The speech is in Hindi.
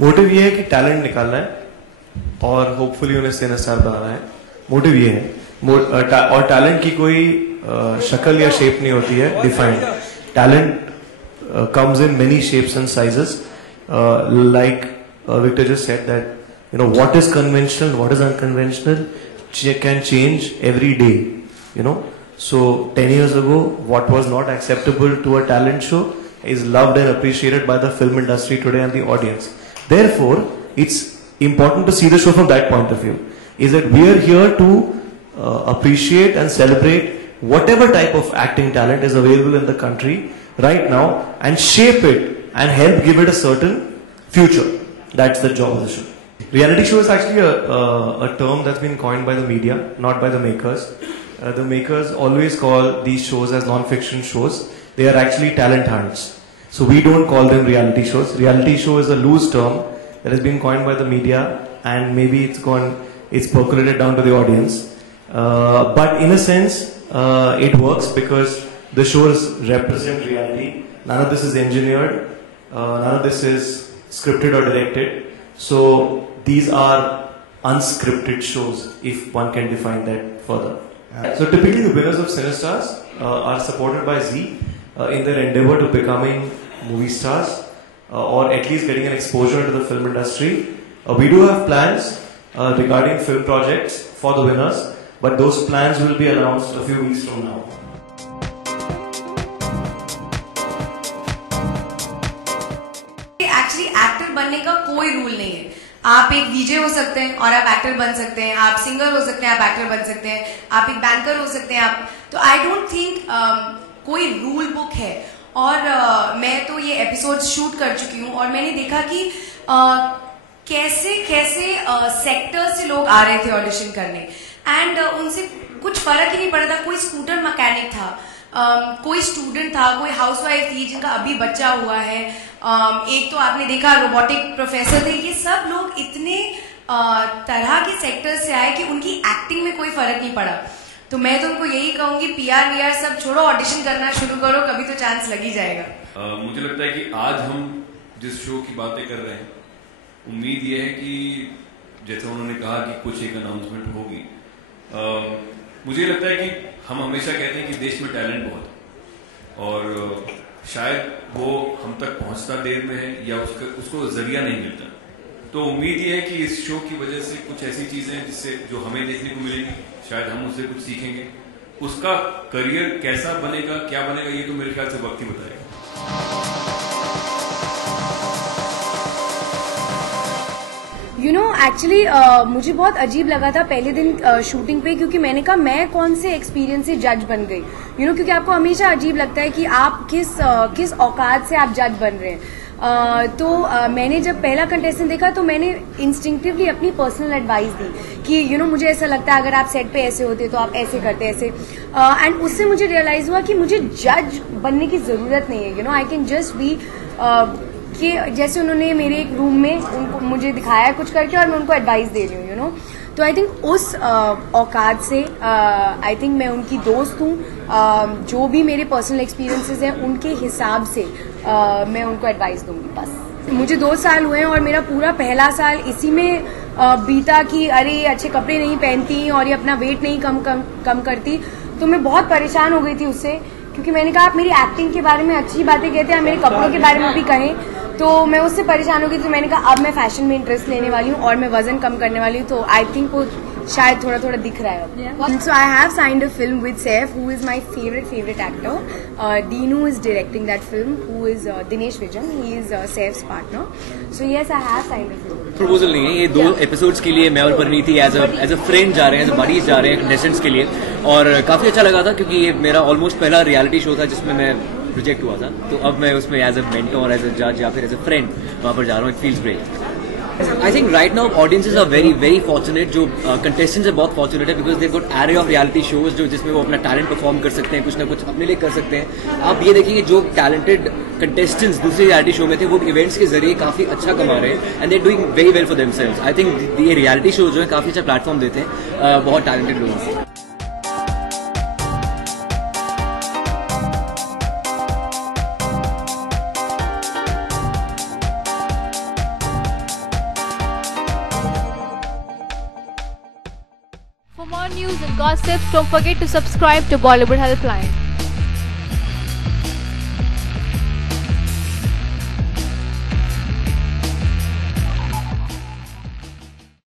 मोटिव ये है कि टैलेंट निकालना है और होपफुली उन्हें सिनेस्टार बनाना है। मोटिव ये है और टैलेंट की कोई शक्ल या शेप नहीं होती है defined. Talent comes in many shapes and sizes. Like Victor just said that what is conventional, what is unconventional can change every day. So 10 years ago, what was not acceptable to a talent show is loved and appreciated by the film industry today and the audience. Therefore, it's important to see the show from that point of view. Is that we are here to appreciate and celebrate whatever type of acting talent is available in the country right now and shape it and help give it a certain future. That's the job of the show. Reality show is actually a term that's been coined by the media, not by the makers. The makers always call these shows as non-fiction shows. They are actually talent hunts. So we don't call them reality shows. Reality show is a loose term that has been coined by the media, and maybe it's percolated down to the audience. But in a sense, it works because the shows represent reality. None of this is engineered. None of this is scripted or directed. So these are unscripted shows, if one can define that further. So typically the winners of Cinestars are supported by Zee in their endeavor to becoming movie stars or at least getting an exposure into the film industry. We do have plans regarding film projects for the winners, but those plans will be announced a few weeks from now. Actor बनने का कोई रूल नहीं है। आप एक वीजे हो सकते हैं और आप एक्टर बन सकते हैं, आप सिंगर हो सकते हैं, आप एक्टर बन सकते हैं, आप एक बैंकर हो सकते हैं। आप तो आई डोंट थिंक कोई रूल बुक है। और मैं तो ये एपिसोड शूट कर चुकी हूँ और मैंने देखा कि कैसे कैसे सेक्टर से लोग आ रहे थे ऑडिशन करने एंड उनसे कुछ फर्क ही नहीं पड़ा था। कोई स्कूटर मैकेनिक था, कोई स्टूडेंट था, कोई हाउसवाइफ थी जिनका अभी बच्चा हुआ है, एक तो आपने देखा रोबोटिक प्रोफेसर थे। ये सब लोग इतने तरह के सेक्टर से आए कि उनकी एक्टिंग में कोई फर्क नहीं पड़ा। तो मैं तो उनको यही कहूंगी, पीआर वीआर सब छोड़ो, ऑडिशन करना शुरू करो, कभी तो चांस लग ही जाएगा। मुझे लगता है कि आज हम जिस शो की बातें कर रहे हैं, उम्मीद ये है कि जैसे उन्होंने कहा कि कुछ एक अनाउंसमेंट होगी। मुझे लगता है कि हम हमेशा कहते हैं कि देश में टैलेंट बहुत है और शायद वो हम तक पहुंचता देर में है या उसको जरिया नहीं मिलता। तो उम्मीद ये है कि इस शो की वजह से कुछ ऐसी चीजें हैं जिससे जो हमें देखने को मिलेंगी, शायद हम उससे कुछ सीखेंगे। उसका करियर कैसा बनेगा, क्या बनेगा, ये तो मेरे ख्याल से वक्त ही बताएगा। एक्चुअली मुझे बहुत अजीब लगा था पहले दिन शूटिंग पे, क्योंकि मैंने कहा मैं कौन से एक्सपीरियंस से जज बन गई। क्योंकि आपको हमेशा अजीब लगता है कि आप किस औकात से आप जज बन रहे हैं। तो मैंने जब पहला कंटेस्टेंट देखा तो मैंने इंस्टिंक्टिवली अपनी पर्सनल एडवाइस दी कि मुझे ऐसा लगता है अगर आप सेट पे ऐसे होते तो आप ऐसे करते ऐसे। एंड उससे मुझे रियलाइज हुआ कि मुझे जज बनने की जरूरत नहीं है। आई कैन जस्ट बी कि जैसे उन्होंने मेरे एक रूम में उनको मुझे दिखाया कुछ करके और मैं उनको एडवाइस दे रही हूँ। तो आई थिंक उस औकात से आई थिंक मैं उनकी दोस्त हूँ। जो भी मेरे पर्सनल एक्सपीरियंसेस हैं उनके हिसाब से मैं उनको एडवाइस दूंगी। बस मुझे 2 साल हुए हैं और मेरा पूरा पहला साल इसी में बीता कि अरे ये अच्छे कपड़े नहीं पहनती और ये अपना वेट नहीं कम करती। तो मैं बहुत परेशान हो गई थी उससे, क्योंकि मैंने कहा आप मेरी एक्टिंग के बारे में अच्छी बातें कहते हैं, मेरे कपड़ों के बारे में भी कहें। तो मैं उससे परेशान हो गई। तो मैंने कहा अब मैं फैशन में इंटरेस्ट लेने वाली हूँ और मैं वजन कम करने वाली हूँ। तो आई थिंक वो शायद थोड़ा थोड़ा दिख रहा है। So I have signed a film with Saif, who is my favourite actor. Dinu is directing that film, who is Dinesh Vijan, he is Saif's partner. So yes, I have signed a film. Proposal नहीं है ये, 2 एपिसोड्स के लिए मैं और परिणीति एज अ फ्रेंड जा रहे हैं, एज अ बडीज जा रहे हैं कंटेस्टेंट्स के लिए। और काफी अच्छा लगा था क्योंकि ये मेरा ऑलमोस्ट पहला रियलिटी शो था जिसमें मैं प्रोजेक्ट हुआ था। तो अब मैं उसमें as a mentor, as a जज या फिर एज अ फ्रेंड वहां पर जा रहा हूँ। It feels great. I think right now audiences are very very fortunate. जो कंटेस्टेंट्स है बहुत फॉर्चुनेट है because they got array of reality shows जो जिसमें वो अपना टैलेंट परफॉर्म कर सकते हैं, कुछ ना कुछ अपने लिए कर सकते हैं। आप ये देखेंगे जो टैलेंटेड कंटेस्टेंट्स दूसरे रियलिटी शो में थे वो इवेंट्स के जरिए काफी अच्छा कमा रहे हैं and they doing very well for themselves. I think ये रियलिटी शो जो है काफी अच्छा प्लेटफॉर्म देते हैं बहुत टैलेंटेड लोगों को। news and gossips, don't forget to subscribe to Bollywood Helpline.